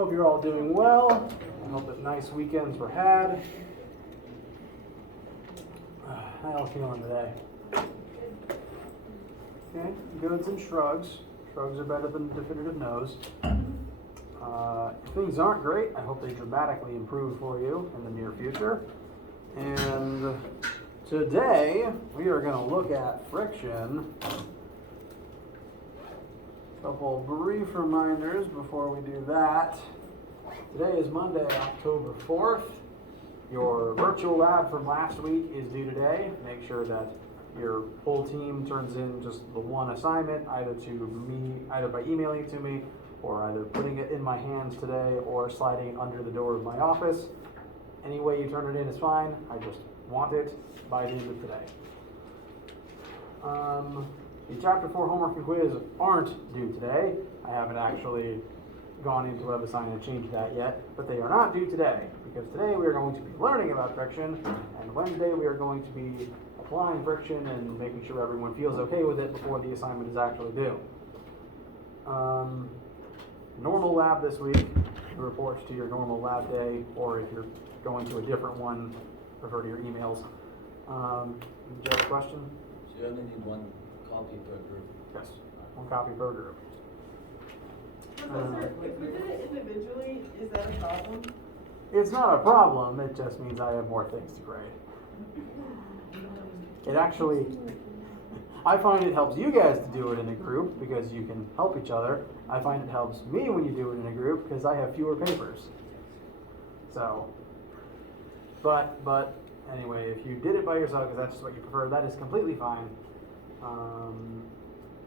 Hope you're all doing well. I hope that nice weekends were had. How y'all feeling today? Okay, goods and shrugs. Shrugs are better than definitive no's. If things aren't great, I hope they dramatically improve for you in the near future. And today, we are going to look at friction. A couple brief reminders before we do that. Today is Monday, October 4th. Your virtual lab from last week is due today. Make sure that your whole team turns in just the one assignment, either to me, either by emailing it to me, or either putting it in my hands today, or sliding it under the door of my office. Any way you turn it in is fine. I just want it by the end of today. The Chapter 4 homework and quiz aren't due today. I haven't actually gone into WebAssign and changed that yet, but they are not due today, because today we are going to be learning about friction, and Wednesday we are going to be applying friction and making sure everyone feels okay with it before the assignment is actually due. Normal lab this week, you report to your normal lab day, or if you're going to a different one, refer to your emails. Do you have a question? So you only need one copy per group? Yes, one copy per group. Professor, if we did it individually, is that a problem? It's not a problem, it just means I have more things to grade. It actually, I find it helps you guys to do it in a group because you can help each other. I find it helps me when you do it in a group because I have fewer papers. So, but anyway, if you did it by yourself because that's just what you prefer, that is completely fine.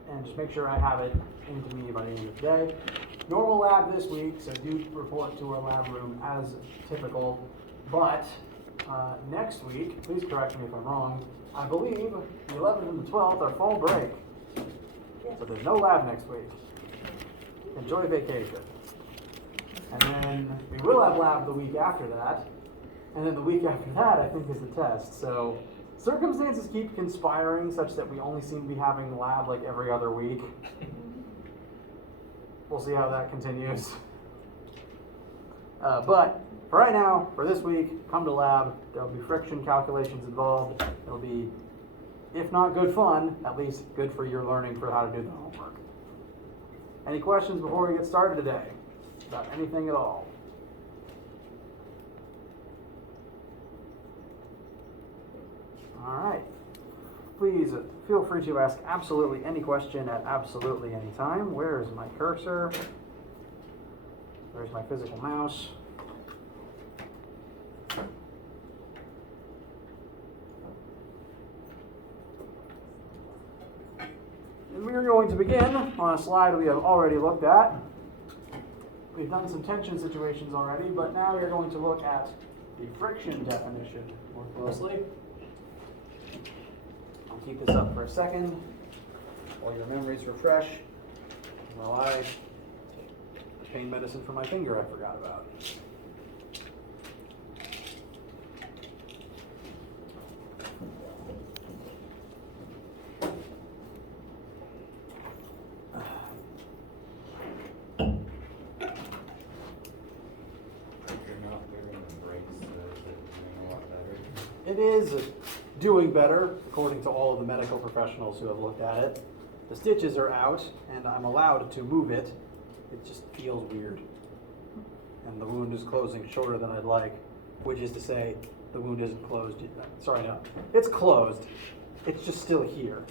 And just make sure I have it into me by the end of the day. Normal lab this week, so do report to our lab room as typical. But next week, please correct me if I'm wrong, I believe the 11th and the 12th are fall break. So there's no lab next week. Enjoy vacation. And then we will have lab the week after that. And then the week after that, I think, is the test. So circumstances keep conspiring such that we only seem to be having lab like every other week. We'll see how that continues. But for right now, for this week, come to lab. There'll be friction calculations involved. It'll be, if not good fun, at least good for your learning for how to do the homework. Any questions before we get started today? About anything at all? All right. Please feel free to ask absolutely any question at absolutely any time. Where is my cursor? Where's my physical mouse? And we are going to begin on a slide we have already looked at. We've done some tension situations already, but now we are going to look at the friction definition more closely. I'll keep this up for a second while your memories refresh, while I take the pain medicine for my finger I forgot about. It is doing better, according to all of the medical professionals who have looked at it. The stitches are out, and I'm allowed to move it. It just feels weird. And the wound is closing shorter than I'd like, which is to say, the wound isn't closed yet. Sorry, no. It's closed. It's just still here.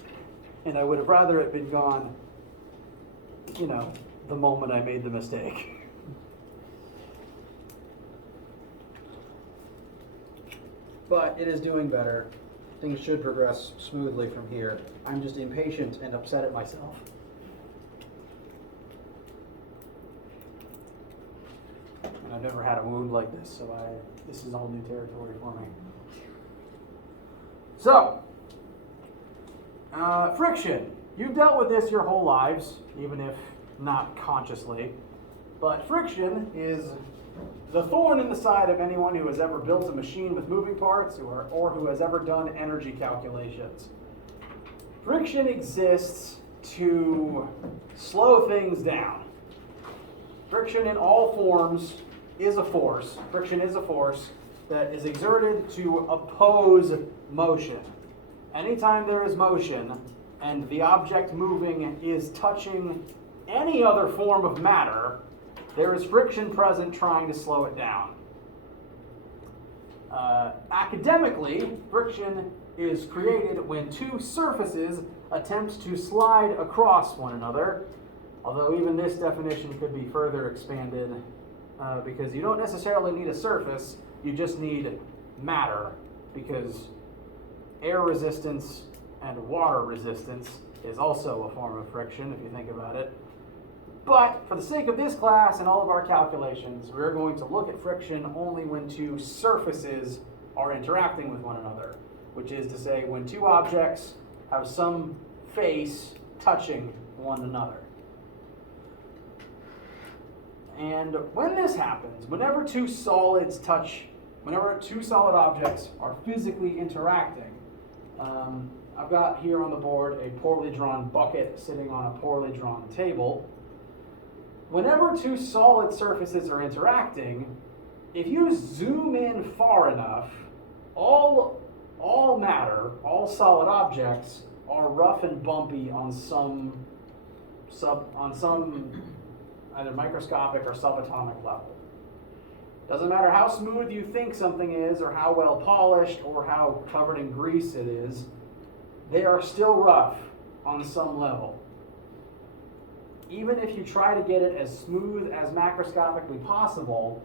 And I would have rather it been gone, you know, the moment I made the mistake. But it is doing better. Things should progress smoothly from here. I'm just impatient and upset at myself. And I've never had a wound like this, so this is all new territory for me. So, friction. You've dealt with this your whole lives, even if not consciously. But friction is the thorn in the side of anyone who has ever built a machine with moving parts or who has ever done energy calculations. Friction exists to slow things down. Friction in all forms is a force. Friction is a force that is exerted to oppose motion. Anytime there is motion and the object moving is touching any other form of matter, there is friction present trying to slow it down. Academically, friction is created when two surfaces attempt to slide across one another, although even this definition could be further expanded because you don't necessarily need a surface, you just need matter, because air resistance and water resistance is also a form of friction if you think about it. But for the sake of this class and all of our calculations, we're going to look at friction only when two surfaces are interacting with one another, which is to say when two objects have some face touching one another. And when this happens, whenever two solid objects are physically interacting, I've got here on the board a poorly drawn bucket sitting on a poorly drawn table. Whenever two solid surfaces are interacting, if you zoom in far enough, all matter, all solid objects are rough and bumpy on some either microscopic or subatomic level. Doesn't matter how smooth you think something is, or how well polished, or how covered in grease it is, they are still rough on some level. Even if you try to get it as smooth as macroscopically possible,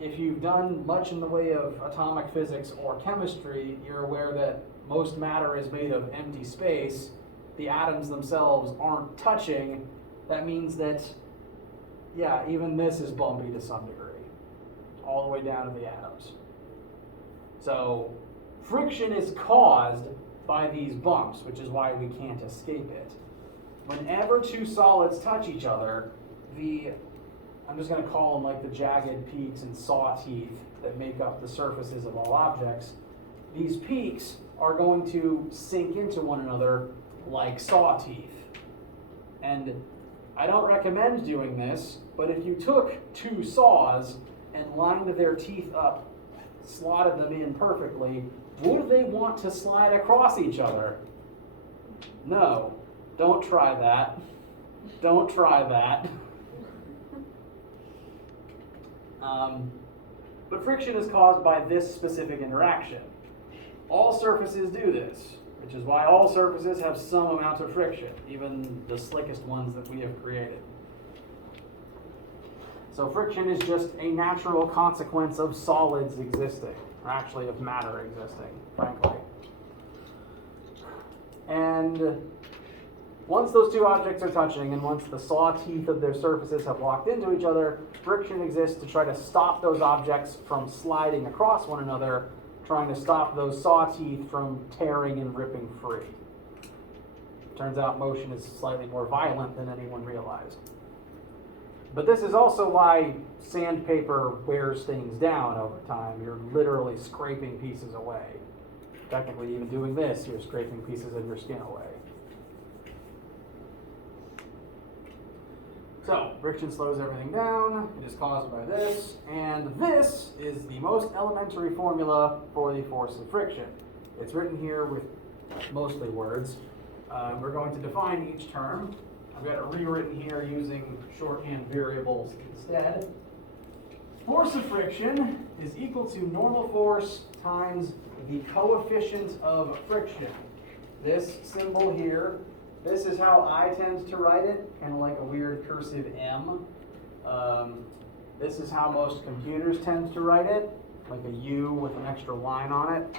if you've done much in the way of atomic physics or chemistry, you're aware that most matter is made of empty space. The atoms themselves aren't touching. That means that, yeah, even this is bumpy to some degree, all the way down to the atoms. So friction is caused by these bumps, which is why we can't escape it. Whenever two solids touch each other, I'm just going to call them like the jagged peaks and saw teeth that make up the surfaces of all objects. These peaks are going to sink into one another like saw teeth. And I don't recommend doing this, but if you took two saws and lined their teeth up, slotted them in perfectly, would they want to slide across each other? No. Don't try that. Don't try that. But friction is caused by this specific interaction. All surfaces do this, which is why all surfaces have some amount of friction, even the slickest ones that we have created. So friction is just a natural consequence of solids existing, or actually of matter existing, frankly. And once those two objects are touching, and once the saw teeth of their surfaces have locked into each other, friction exists to try to stop those objects from sliding across one another, trying to stop those saw teeth from tearing and ripping free. Turns out motion is slightly more violent than anyone realized. But this is also why sandpaper wears things down over time. You're literally scraping pieces away. Technically, even doing this, you're scraping pieces of your skin away. So, friction slows everything down. It is caused by this, and this is the most elementary formula for the force of friction. It's written here with mostly words. We're going to define each term. I've got it rewritten here using shorthand variables instead. Force of friction is equal to normal force times the coefficient of friction. This symbol here, this is how I tend to write it, kind of like a weird cursive M. This is how most computers tend to write it, like a U with an extra line on it.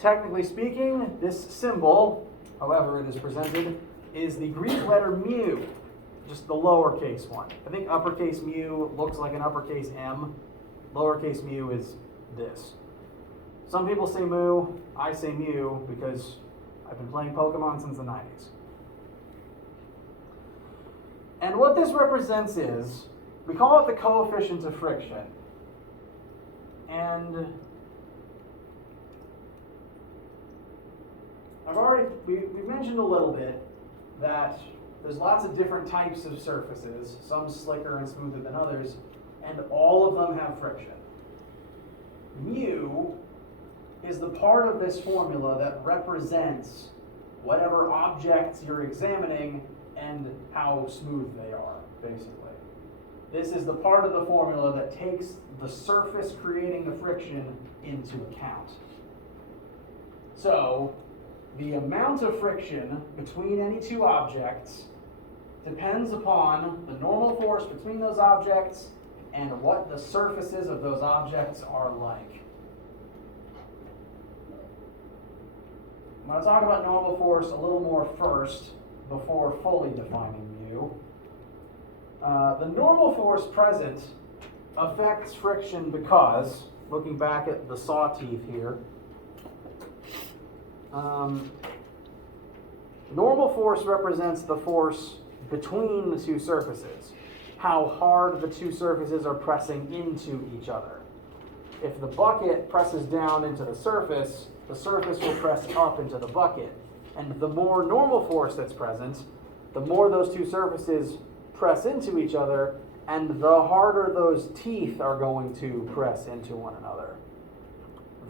Technically speaking, this symbol, however it is presented, is the Greek letter mu, just the lowercase one. I think uppercase mu looks like an uppercase M. Lowercase mu is this. Some people say mu, I say mu because I've been playing Pokemon since the 90s. And what this represents is, we call it the coefficient of friction. And we've mentioned a little bit that there's lots of different types of surfaces, some slicker and smoother than others, and all of them have friction. Mu is the part of this formula that represents whatever objects you're examining and how smooth they are, basically. This is the part of the formula that takes the surface creating the friction into account. So, the amount of friction between any two objects depends upon the normal force between those objects and what the surfaces of those objects are like. I'm going to talk about normal force a little more first before fully defining mu. The normal force present affects friction because, looking back at the saw teeth here, normal force represents the force between the two surfaces, how hard the two surfaces are pressing into each other. If the bucket presses down into the surface will press up into the bucket. And the more normal force that's present, the more those two surfaces press into each other, and the harder those teeth are going to press into one another.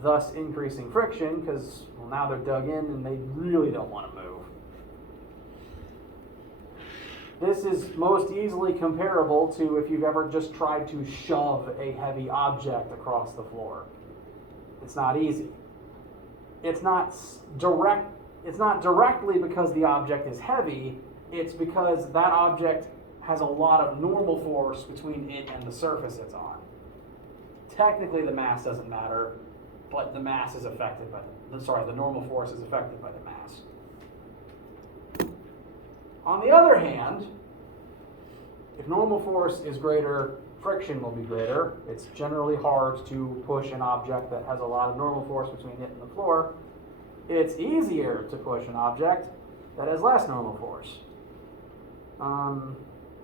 Thus increasing friction, because well, now they're dug in and they really don't want to move. This is most easily comparable to if you've ever just tried to shove a heavy object across the floor. It's not easy. It's not directly because the object is heavy, it's because that object has a lot of normal force between it and the surface it's on. Technically the mass doesn't matter, but the mass is affected by the normal force is affected by the mass. On the other hand, if normal force is greater, friction will be greater. It's generally hard to push an object that has a lot of normal force between it and the floor. It's easier to push an object that has less normal force.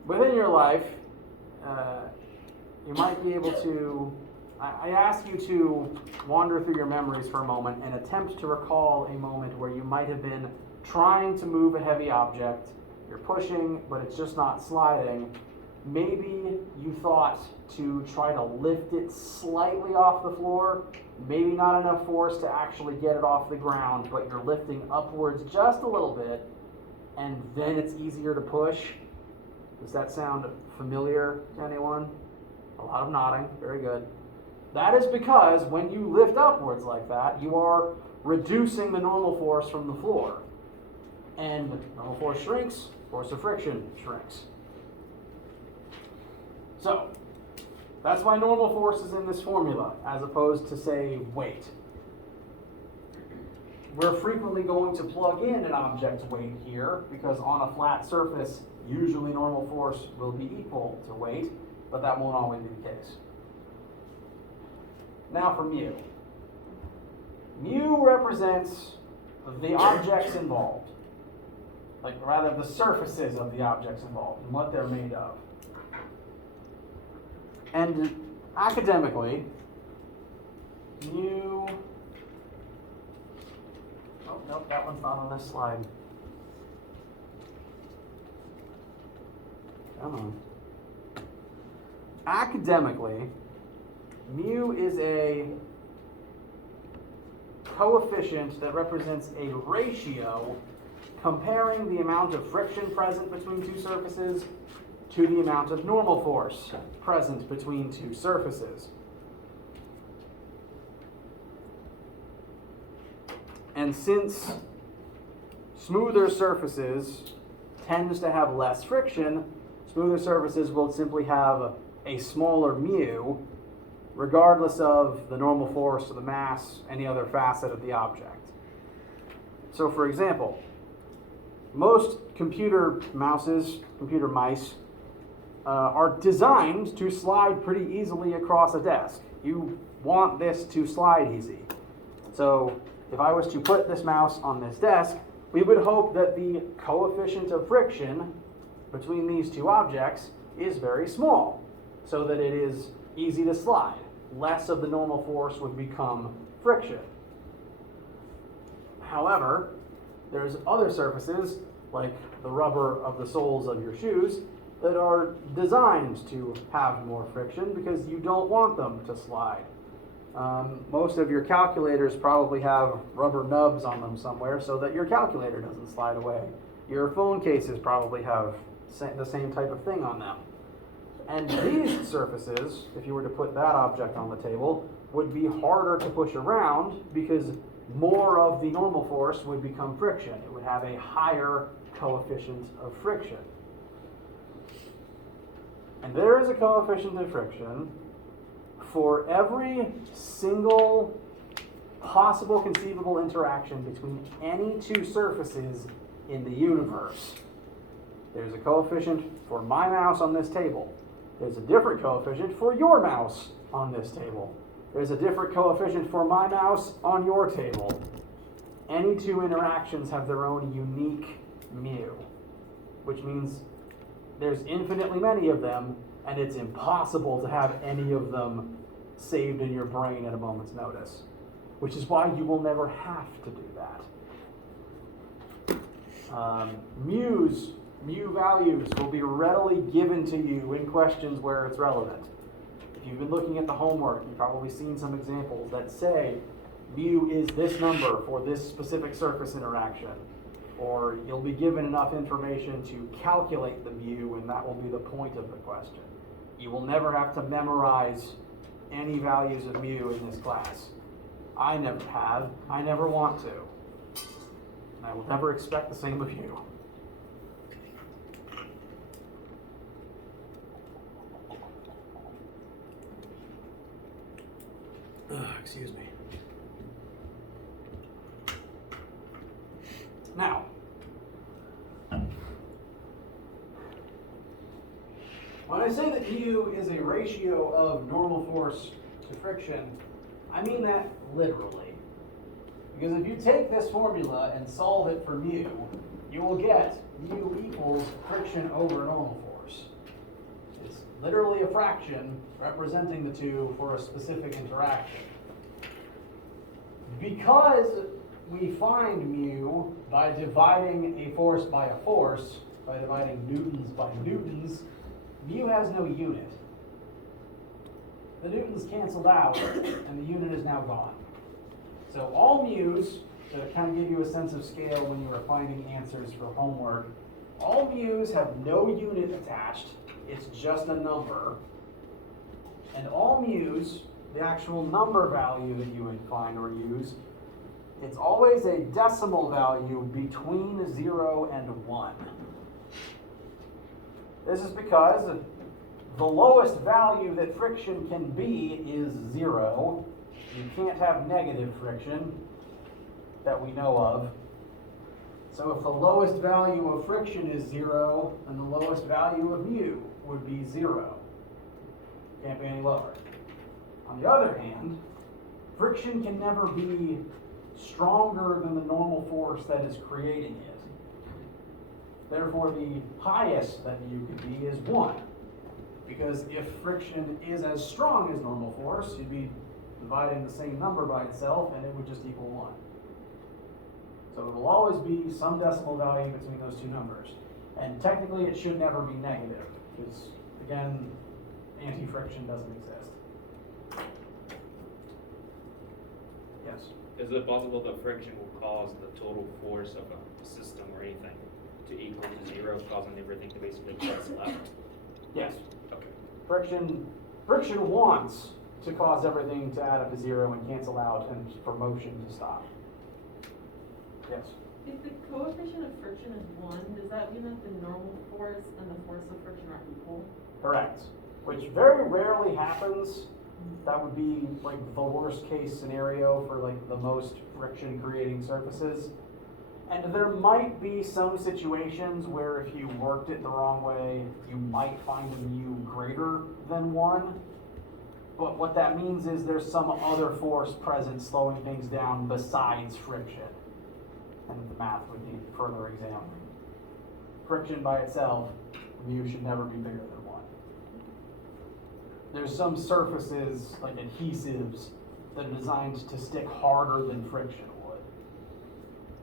Within your life, you might be able to, I ask you to wander through your memories for a moment and attempt to recall a moment where you might have been trying to move a heavy object. You're pushing, but it's just not sliding. Maybe you thought to try to lift it slightly off the floor, maybe not enough force to actually get it off the ground, but you're lifting upwards just a little bit, and then it's easier to push. Does that sound familiar to anyone? A lot of nodding, very good. That is because when you lift upwards like that, you are reducing the normal force from the floor. And normal force shrinks, force of friction shrinks. So, that's why normal force is in this formula, as opposed to, say, weight. We're frequently going to plug in an object's weight here, because on a flat surface, usually normal force will be equal to weight, but that won't always be the case. Now for mu. Mu represents the objects involved. Like, rather, the surfaces of the objects involved and what they're made of. And academically, mu... Oh, nope, that one's not on this slide. Come on. Academically, mu is a coefficient that represents a ratio comparing the amount of friction present between two surfaces to the amount of normal force present between two surfaces. And since smoother surfaces tends to have less friction, smoother surfaces will simply have a smaller mu, regardless of the normal force or the mass, any other facet of the object. So for example, most computer mice, are designed to slide pretty easily across a desk. You want this to slide easy. So if I was to put this mouse on this desk, we would hope that the coefficient of friction between these two objects is very small, so that it is easy to slide. Less of the normal force would become friction. However, there's other surfaces like the rubber of the soles of your shoes, that are designed to have more friction because you don't want them to slide. Most of your calculators probably have rubber nubs on them somewhere so that your calculator doesn't slide away. Your phone cases probably have the same type of thing on them. And these surfaces, if you were to put that object on the table, would be harder to push around because more of the normal force would become friction. It would have a higher coefficient of friction. And there is a coefficient of friction for every single possible conceivable interaction between any two surfaces in the universe. There's a coefficient for my mouse on this table. There's a different coefficient for your mouse on this table. There's a different coefficient for my mouse on your table. Any two interactions have their own unique mu, which means there's infinitely many of them, and it's impossible to have any of them saved in your brain at a moment's notice, which is why you will never have to do that. Mu values will be readily given to you in questions where it's relevant. If you've been looking at the homework, you've probably seen some examples that say mu is this number for this specific surface interaction, or you'll be given enough information to calculate the mu, and that will be the point of the question. You will never have to memorize any values of mu in this class. I never have. I never want to. And I will never expect the same of you. Excuse me. Now, when I say that mu is a ratio of normal force to friction, I mean that literally. Because if you take this formula and solve it for mu, you will get mu equals friction over normal force. It's literally a fraction representing the two for a specific interaction. Because we find mu by dividing a force by a force, by dividing newtons by newtons, mu has no unit. The newtons canceled out, and the unit is now gone. So all mu's, to kind of give you a sense of scale when you are finding answers for homework, all mu's have no unit attached. It's just a number. And all mu's, the actual number value that you would find or use, it's always a decimal value between 0 and 1. This is because the lowest value that friction can be is 0. You can't have negative friction that we know of. So if the lowest value of friction is 0, then the lowest value of mu would be 0. Can't be any lower. On the other hand, friction can never be stronger than the normal force that is creating it. Therefore, the highest that mu could be is 1. Because if friction is as strong as normal force, you'd be dividing the same number by itself, and it would just equal 1. So it will always be some decimal value between those two numbers. And technically, it should never be negative, because, again, anti-friction doesn't exist. Yes? Is it possible that friction will cause the total force of a system or anything to equal to 0, causing everything to basically cancel out? Yes. Okay. Friction wants to cause everything to add up to 0 and cancel out and for motion to stop. Yes? If the coefficient of friction is 1, does that mean that the normal force and the force of friction are equal? Correct. Which very rarely happens. That would be like the worst case scenario for like the most friction creating surfaces. And there might be some situations where if you worked it the wrong way, you might find a mu greater than 1. But what that means is there's some other force present slowing things down besides friction. And the math would need further examining. Friction by itself, mu should never be bigger than 1. There's some surfaces, like adhesives, that are designed to stick harder than friction would.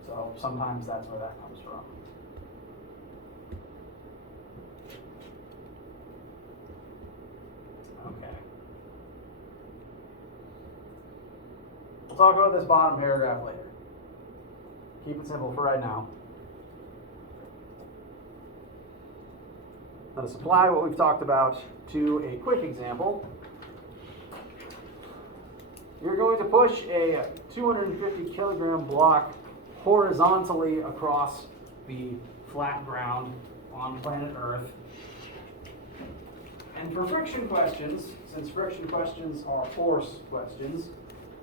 So sometimes that's where that comes from. We'll talk about this bottom paragraph later. Keep it simple for right now. Let us apply what we've talked about to a quick example. You're going to push a 250 kilogram block horizontally across the flat ground on planet Earth. And for friction questions, since friction questions are force questions,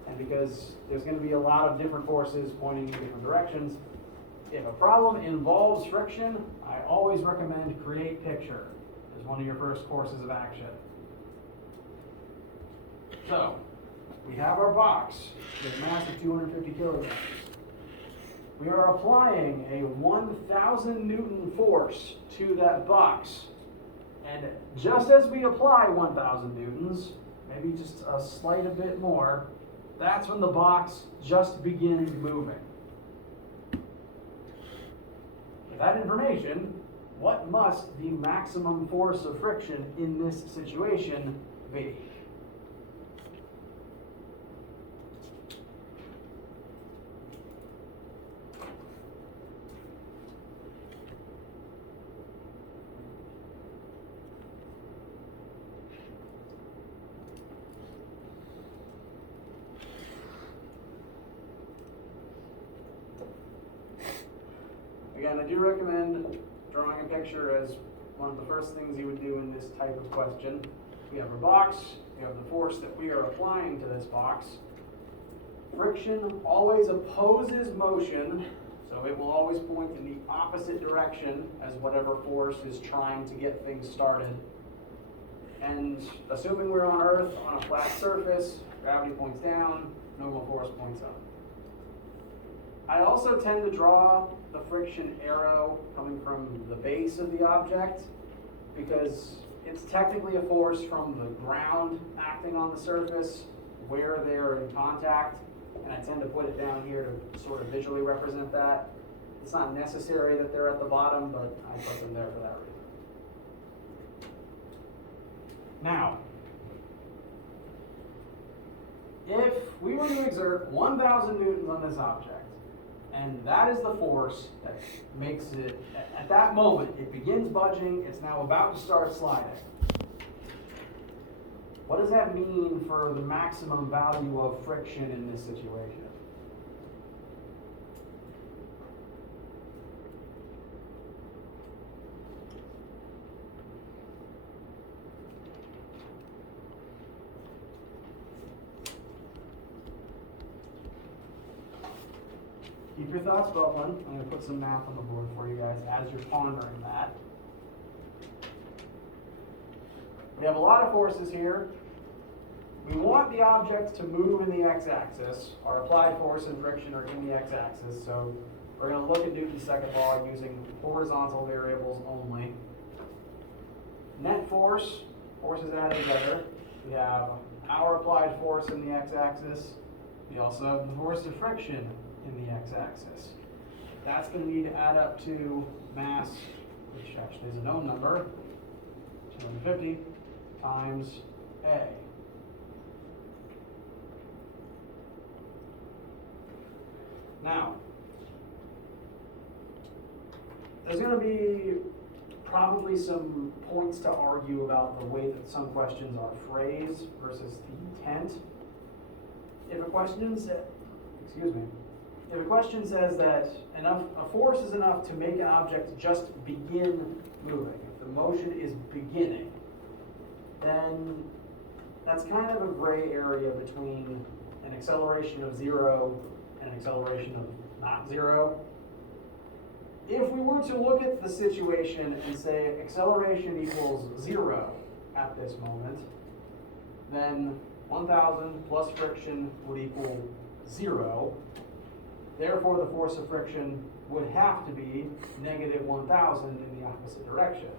and because there's going to be a lot of different forces pointing in different directions, if a problem involves friction, I always recommend create picture as one of your first courses of action. So, we have our box with mass of 250 kilograms. We are applying a 1,000 Newton force to that box. And just as we apply 1,000 newtons, maybe just a slight a bit more, that's when the box just begins moving. With that information, what must the maximum force of friction in this situation be? Again, I do recommend drawing a picture as one of the first things you would do in this type of question. We have our box, we have the force that we are applying to this box. Friction always opposes motion, so it will always point in the opposite direction as whatever force is trying to get things started. And assuming we're on Earth on a flat surface, gravity points down, normal force points up. I also tend to draw the friction arrow coming from the base of the object because it's technically a force from the ground acting on the surface where they're in contact, and I tend to put it down here to sort of visually represent that. It's not necessary that they're at the bottom, but I put them there for that reason. Now, if we were to exert 1,000 newtons on this object, and that is the force that makes it, at that moment, it begins budging, it's now about to start sliding. What does that mean for the maximum value of friction in this situation? Keep your thoughts bubbling. I'm going to put some math on the board for you guys as you're pondering that. We have a lot of forces here. We want the object to move in the x-axis. Our applied force and friction are in the x-axis, so we're going to look at Newton's second law using horizontal variables only. Net force, forces added together. We have our applied force in the x-axis. We also have the force of friction in the x-axis. That's going to need to add up to mass, which actually is a known number, 250 times A. Now, there's going to be probably some points to argue about the way that some questions are phrased versus the intent. If a question says, if a question says that a force is enough to make an object just begin moving, if the motion is beginning, then that's kind of a gray area between an acceleration of 0 and an acceleration of not 0. If we were to look at the situation and say acceleration equals 0 at this moment, then 1,000 plus friction would equal 0. Therefore, the force of friction would have to be negative 1,000 in the opposite direction.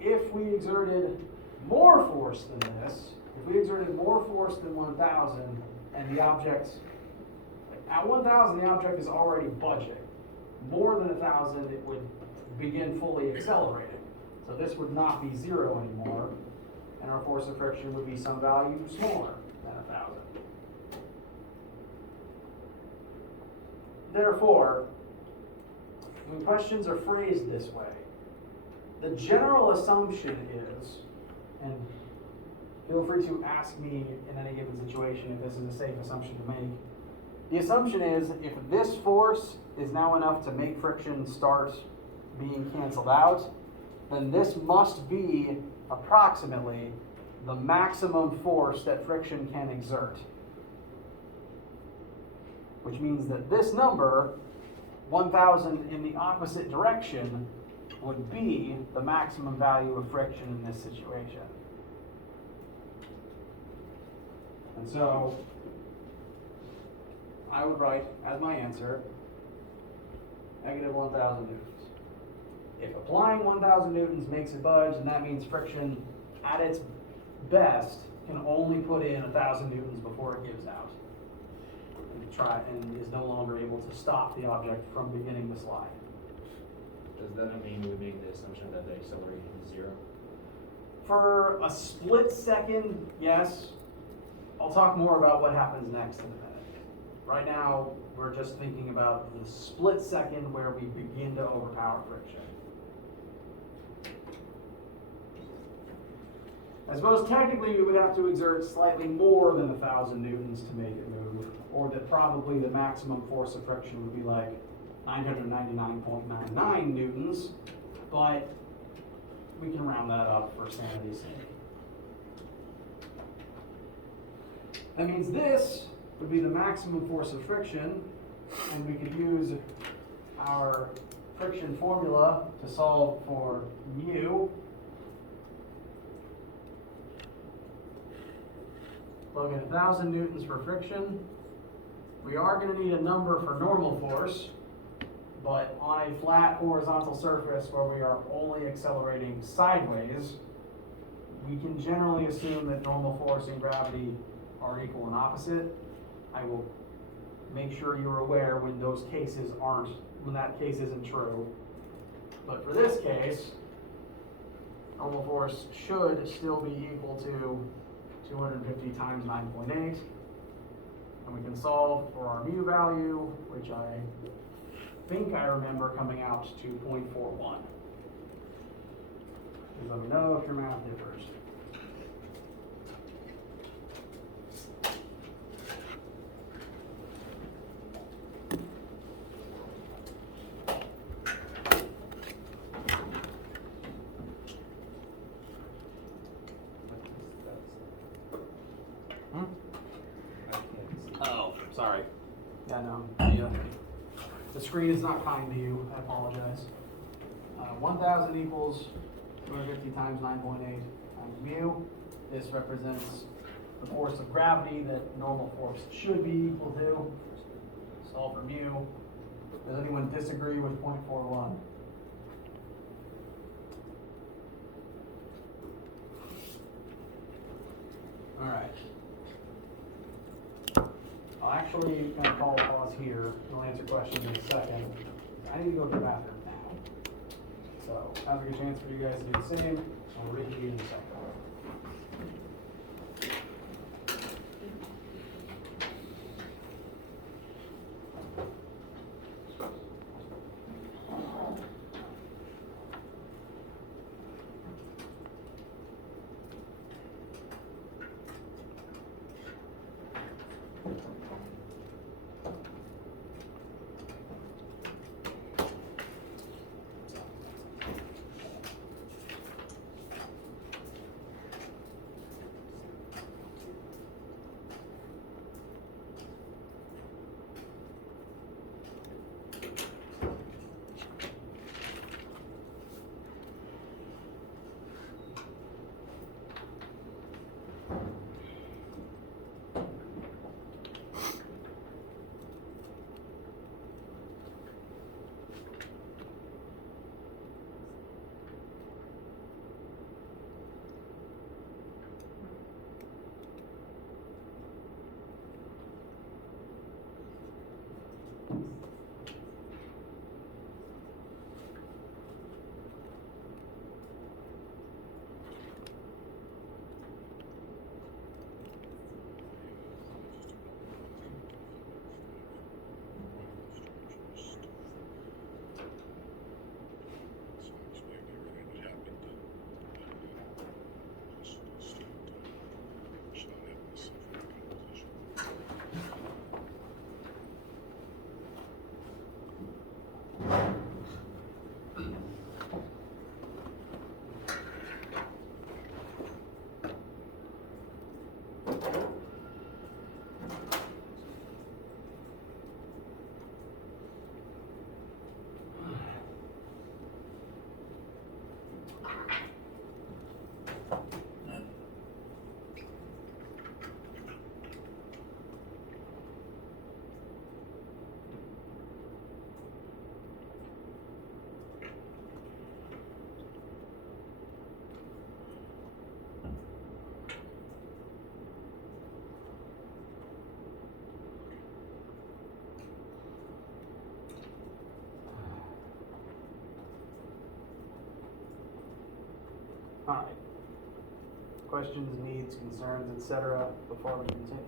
If we exerted more force than this, if we exerted more force than 1,000, and the object, at 1,000 the object is already budging. More than 1,000 it would begin fully accelerating. So this would not be 0 anymore, and our force of friction would be some value smaller than 1,000. therefore, when questions are phrased this way, the general assumption is, and feel free to ask me in any given situation if this is a safe assumption to make. The assumption is if this force is now enough to make friction start being canceled out, then this must be approximately the maximum force that friction can exert. Which means that this number, 1,000 in the opposite direction, would be the maximum value of friction in this situation. And so, I would write as my answer, negative 1,000 newtons. If applying 1,000 newtons makes it budge, then that means friction at its best can only put in 1,000 newtons before it gives out. And is no longer able to stop the object from beginning to slide. Does that mean we make the assumption that the acceleration is 0? For a split second, yes. I'll talk more about what happens next in a minute. Right now, we're just thinking about the split second where we begin to overpower friction. I suppose technically we would have to exert slightly more than 1,000 newtons to make it move, or that probably the maximum force of friction would be like 999.99 newtons, but we can round that up for sanity's sake. That means this would be the maximum force of friction, and we could use our friction formula to solve for mu. Plug in 1,000 newtons for friction. We are going to need a number for normal force, but on a flat horizontal surface where we are only accelerating sideways, we can generally assume that normal force and gravity are equal and opposite. I will make sure you're aware when those cases aren't, when that case isn't true. But for this case, normal force should still be equal to 250 times 9.8. And we can solve for our mu value, which I think I remember coming out to 0.41. Please let me know if your math differs. Oh, sorry. Yeah, no. The screen is not kind to you. I apologize. 1,000 equals 250 times 9.8 times mu. This represents the force of gravity that normal force should be equal to. Solve for mu. Does anyone disagree with 0.41? All right. I'll actually kind of call a pause here. We'll answer questions in a second. I need to go to the bathroom now. So, have a good chance for you guys to do the same. I'll reconvene in a second. Alright. Questions, needs, concerns, etc. before we continue?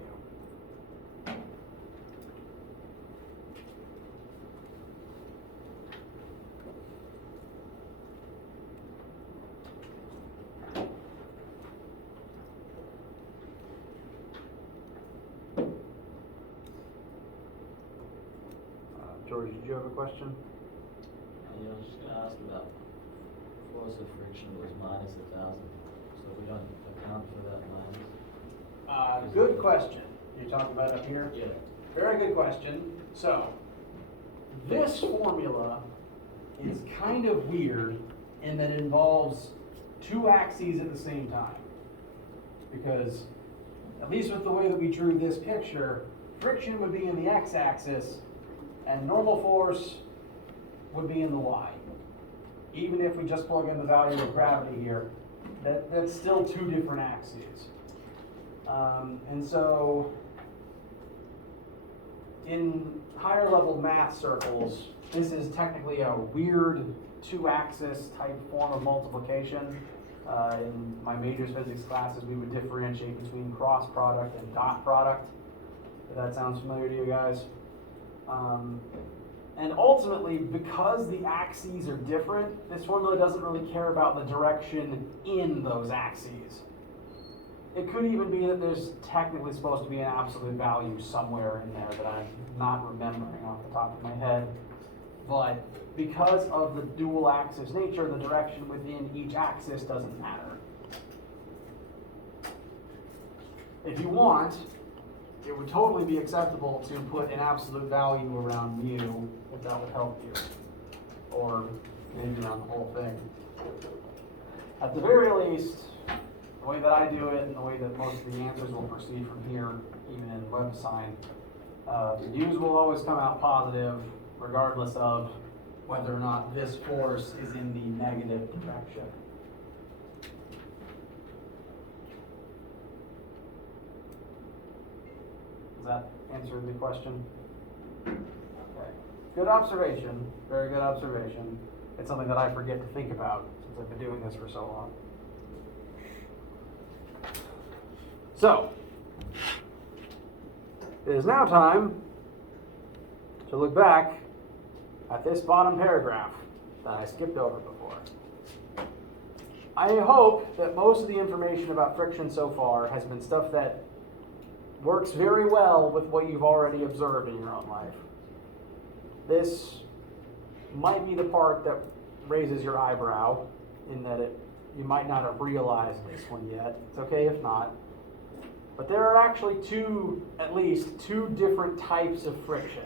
George, did you have a question? Yeah, I was just gonna ask about force of friction was minus 1,000, so we don't account for that minus? Good question. You're talking about up here? Yeah. Very good question. So, this formula is kind of weird in that it involves two axes at the same time. Because, at least with the way that we drew this picture, friction would be in the x-axis and normal force would be in the y. Even if we just plug in the value of gravity here, that's still two different axes. And so, in higher level math circles, this is technically a weird two-axis type form of multiplication. In my majors physics classes, we would differentiate between cross product and dot product. If that sounds familiar to you guys. And ultimately, because the axes are different, this formula doesn't really care about the direction in those axes. It could even be that there's technically supposed to be an absolute value somewhere in there that I'm not remembering off the top of my head. But because of the dual axis nature, the direction within each axis doesn't matter. If you want, it would totally be acceptable to put an absolute value around mu, if that would help you. Or maybe around the whole thing. At the very least, the way that I do it and the way that most of the answers will proceed from here, even in WebAssign, the u's will always come out positive, regardless of whether or not this force is in the negative direction. Does that answer the question? Okay. Good observation. Very good observation. It's something that I forget to think about since I've been doing this for so long. So, it is now time to look back at this bottom paragraph that I skipped over before. I hope that most of the information about friction so far has been stuff that works very well with what you've already observed in your own life. This might be the part that raises your eyebrow in that you might not have realized this one yet. It's okay if not. But there are actually at least two different types of friction.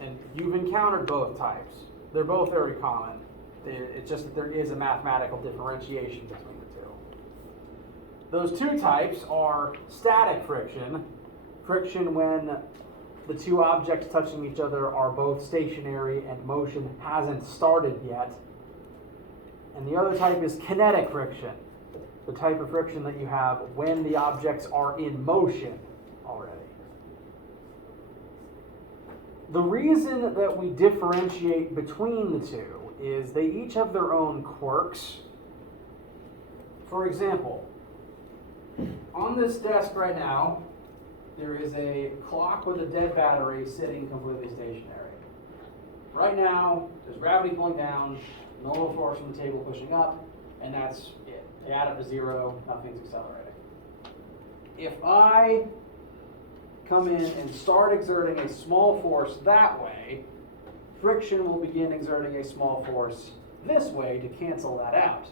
And you've encountered both types. They're both very common. It's just that there is a mathematical differentiation between the two. Those two types are static friction, friction when the two objects touching each other are both stationary and motion hasn't started yet. And the other type is kinetic friction, the type of friction that you have when the objects are in motion already. The reason that we differentiate between the two is they each have their own quirks. For example, on this desk right now, there is a clock with a dead battery sitting completely stationary. Right now, there's gravity pulling down, normal force from the table pushing up, and that's it. They add up to zero, nothing's accelerating. If I come in and start exerting a small force that way, friction will begin exerting a small force this way to cancel that out.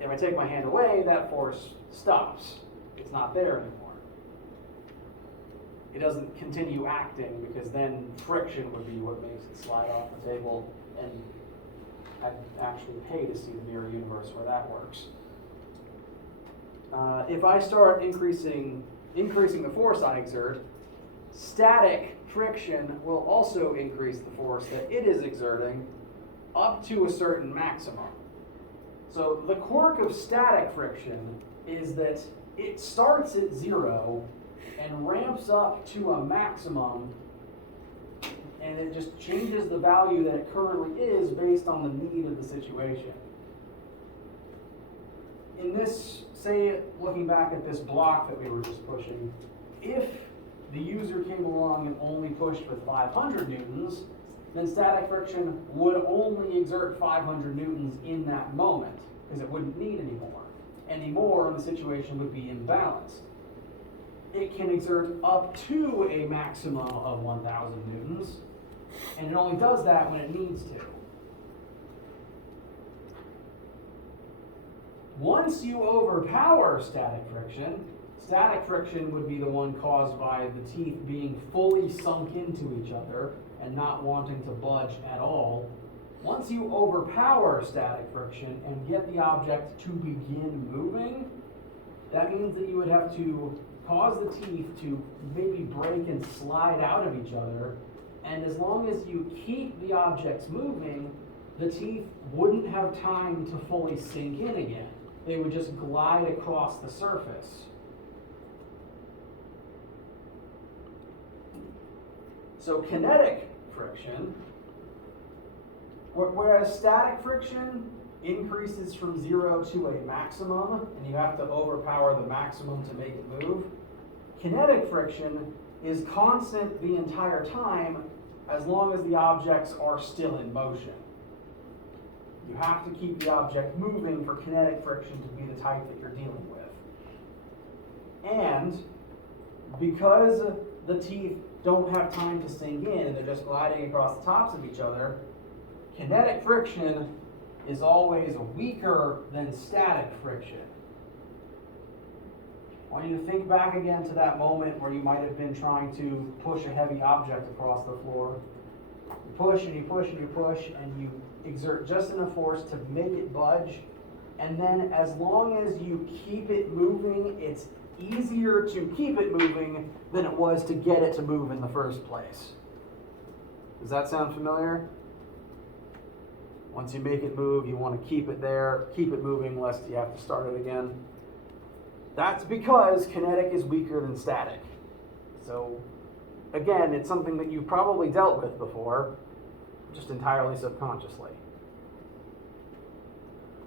If I take my hand away, that force stops. It's not there anymore. It doesn't continue acting because then friction would be what makes it slide off the table, and I'd actually pay to see the mirror universe where that works. If I start increasing the force I exert, static friction will also increase the force that it is exerting up to a certain maximum. So the quirk of static friction is that it starts at zero and ramps up to a maximum, and it just changes the value that it currently is based on the need of the situation. in this, say, looking back at this block that we were just pushing, if the user came along and only pushed with 500 newtons, then static friction would only exert 500 newtons in that moment, because it wouldn't need any more. Any more, and the situation would be imbalanced. It can exert up to a maximum of 1,000 newtons, and it only does that when it needs to. Once you overpower static friction would be the one caused by the teeth being fully sunk into each other and not wanting to budge at all. Once you overpower static friction and get the object to begin moving, that means that you would have to cause the teeth to maybe break and slide out of each other, and as long as you keep the objects moving, the teeth wouldn't have time to fully sink in again. They would just glide across the surface. So kinetic friction, whereas static friction increases from 0 to a maximum, and you have to overpower the maximum to make it move, kinetic friction is constant the entire time as long as the objects are still in motion. You have to keep the object moving for kinetic friction to be the type that you're dealing with. And because the teeth don't have time to sink in and they're just gliding across the tops of each other, kinetic friction is always weaker than static friction. I want you to think back again to that moment where you might have been trying to push a heavy object across the floor. You push and you push and you push and you exert just enough force to make it budge, and then as long as you keep it moving, it's easier to keep it moving than it was to get it to move in the first place. Does that sound familiar? Once you make it move, you want to keep it there, keep it moving, lest you have to start it again. That's because kinetic is weaker than static. So, again, it's something that you've probably dealt with before, just entirely subconsciously.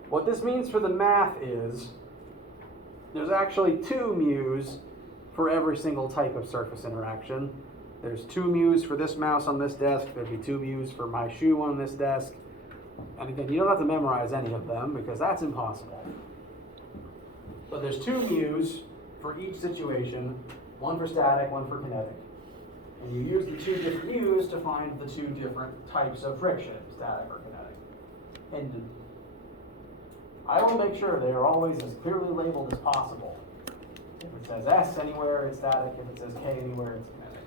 What this means for the math is there's actually 2 mu's for every single type of surface interaction. There's 2 mu's for this mouse on this desk, there'd be 2 mu's for my shoe on this desk. And again, you don't have to memorize any of them because that's impossible. But there's 2 mu's for each situation, one for static, one for kinetic. And you use the 2 different mu's to find the 2 different types of friction, static or kinetic. And I will make sure they are always as clearly labeled as possible. If it says S anywhere, it's static. If it says K anywhere, it's kinetic.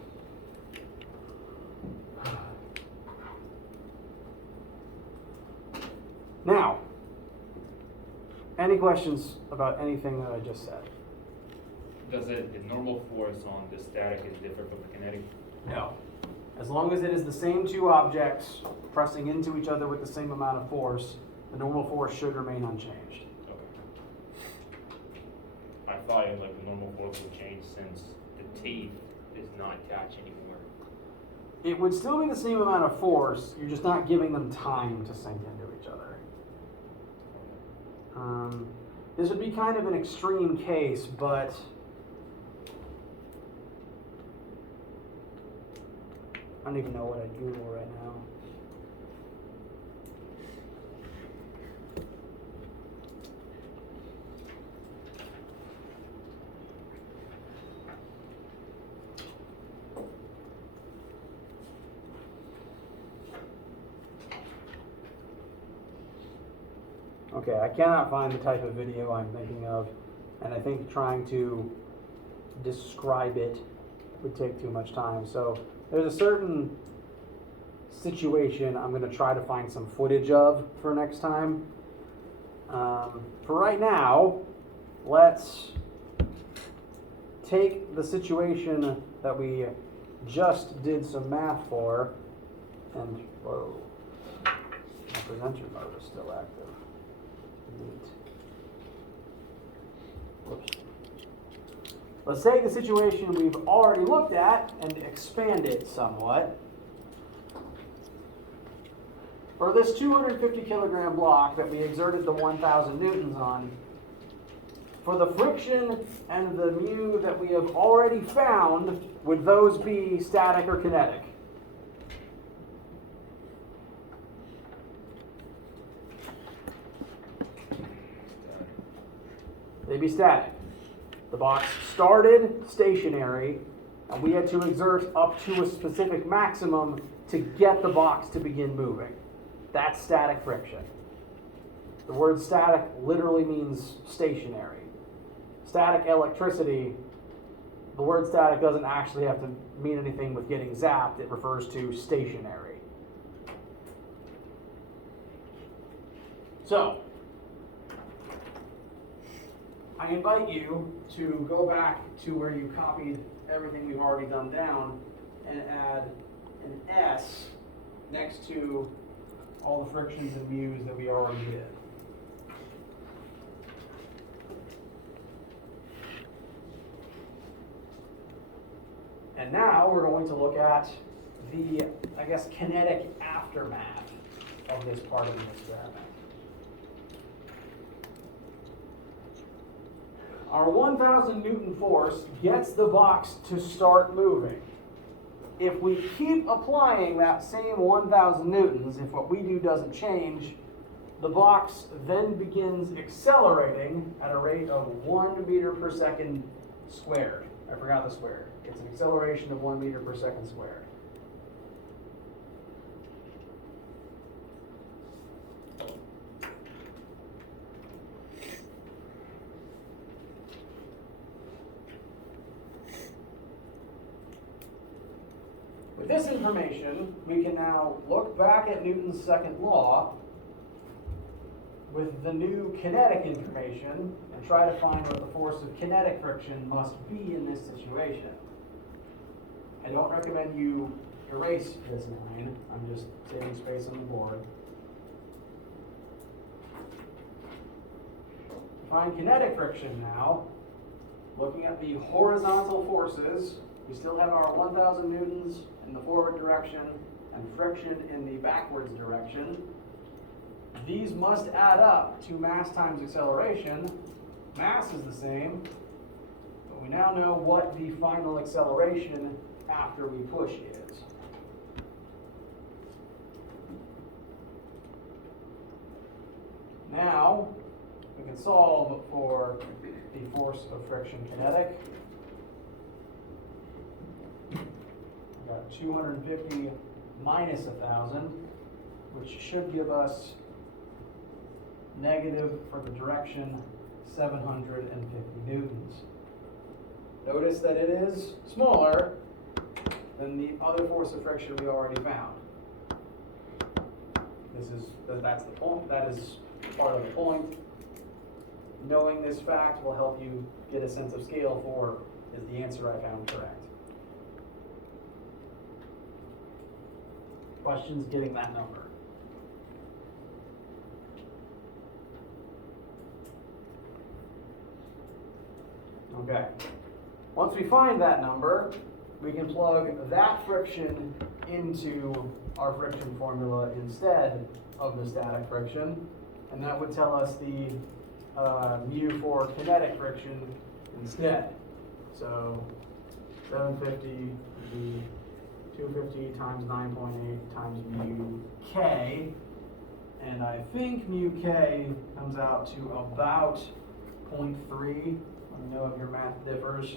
Now, any questions about anything that I just said? Does the normal force on the static is different from the kinetic? No. As long as it is the same 2 objects pressing into each other with the same amount of force, the normal force should remain unchanged. Okay. I thought like the normal force would change since the teeth does not catch anymore. It would still be the same amount of force, you're just not giving them time to sink into each other. This would be kind of an extreme case, but I don't even know what I'd Google right now. Okay, I cannot find the type of video I'm thinking of, and I think trying to describe it would take too much time. So there's a certain situation I'm going to try to find some footage of for next time. For right now, let's take the situation that we just did some math for, and whoa, my presenter mode is still active. Neat. Whoops. Let's take the situation we've already looked at and expand it somewhat. For this 250 kilogram block that we exerted the 1,000 newtons on, for the friction and the mu that we have already found, would those be static or kinetic? They'd be static. The box started stationary, and we had to exert up to a specific maximum to get the box to begin moving. That's static friction. The word static literally means stationary. Static electricity, the word static doesn't actually have to mean anything with getting zapped. It refers to stationary. So, I invite you to go back to where you copied everything we've already done down and add an S next to all the frictions and mu's that we already did. And now we're going to look at the, kinetic aftermath of this part of the experiment. Our 1,000 Newton force gets the box to start moving. If we keep applying that same 1,000 newtons, if what we do doesn't change, the box then begins accelerating at a rate of 1 meter per second squared. I forgot the squared. It's an acceleration of 1 meter per second squared. With this information, we can now look back at Newton's second law with the new kinetic information and try to find what the force of kinetic friction must be in this situation. I don't recommend you erase this line. I'm just saving space on the board. To find kinetic friction now, looking at the horizontal forces, we still have our 1,000 newtons in the forward direction and friction in the backwards direction. These must add up to mass times acceleration. Mass is the same, but we now know what the final acceleration after we push is. Now, we can solve for the force of friction kinetic. We've got 250 minus 1,000, which should give us negative for the direction 750 newtons. Notice that it is smaller than the other force of friction we already found. That's the point. That is part of the point. Knowing this fact will help you get a sense of scale for, is the answer I found correct? Questions getting that number? Okay. Once we find that number, we can plug that friction into our friction formula instead of the static friction, and that would tell us the mu for kinetic friction instead. So 750 would be 250 times 9.8 times mu k, and I think mu k comes out to about 0.3. Let me know if your math differs.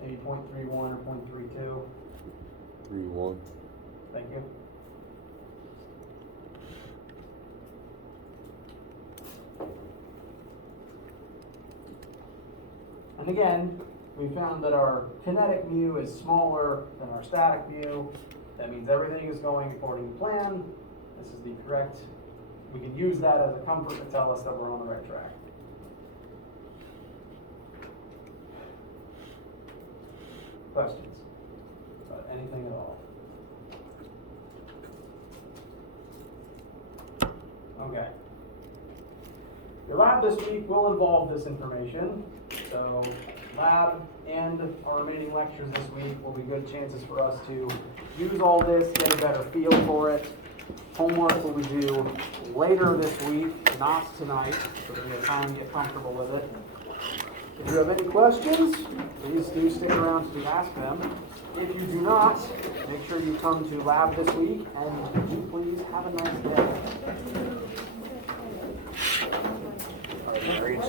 Maybe 0.31 or 0.32. 3.1. Thank you. And again, we found that our kinetic mu is smaller than our static mu. That means everything is going according to plan. This is the correct, we can use that as a comfort to tell us that we're on the right track. Questions about anything at all? Okay. Your lab this week will involve this information. So lab and our remaining lectures this week will be good chances for us to use all this, get a better feel for it. Homework will be due later this week, not tonight, so that we have time to get comfortable with it. If you have any questions, please do stay around to ask them. If you do not, make sure you come to lab this week, and do please have a nice day. All right, Mary.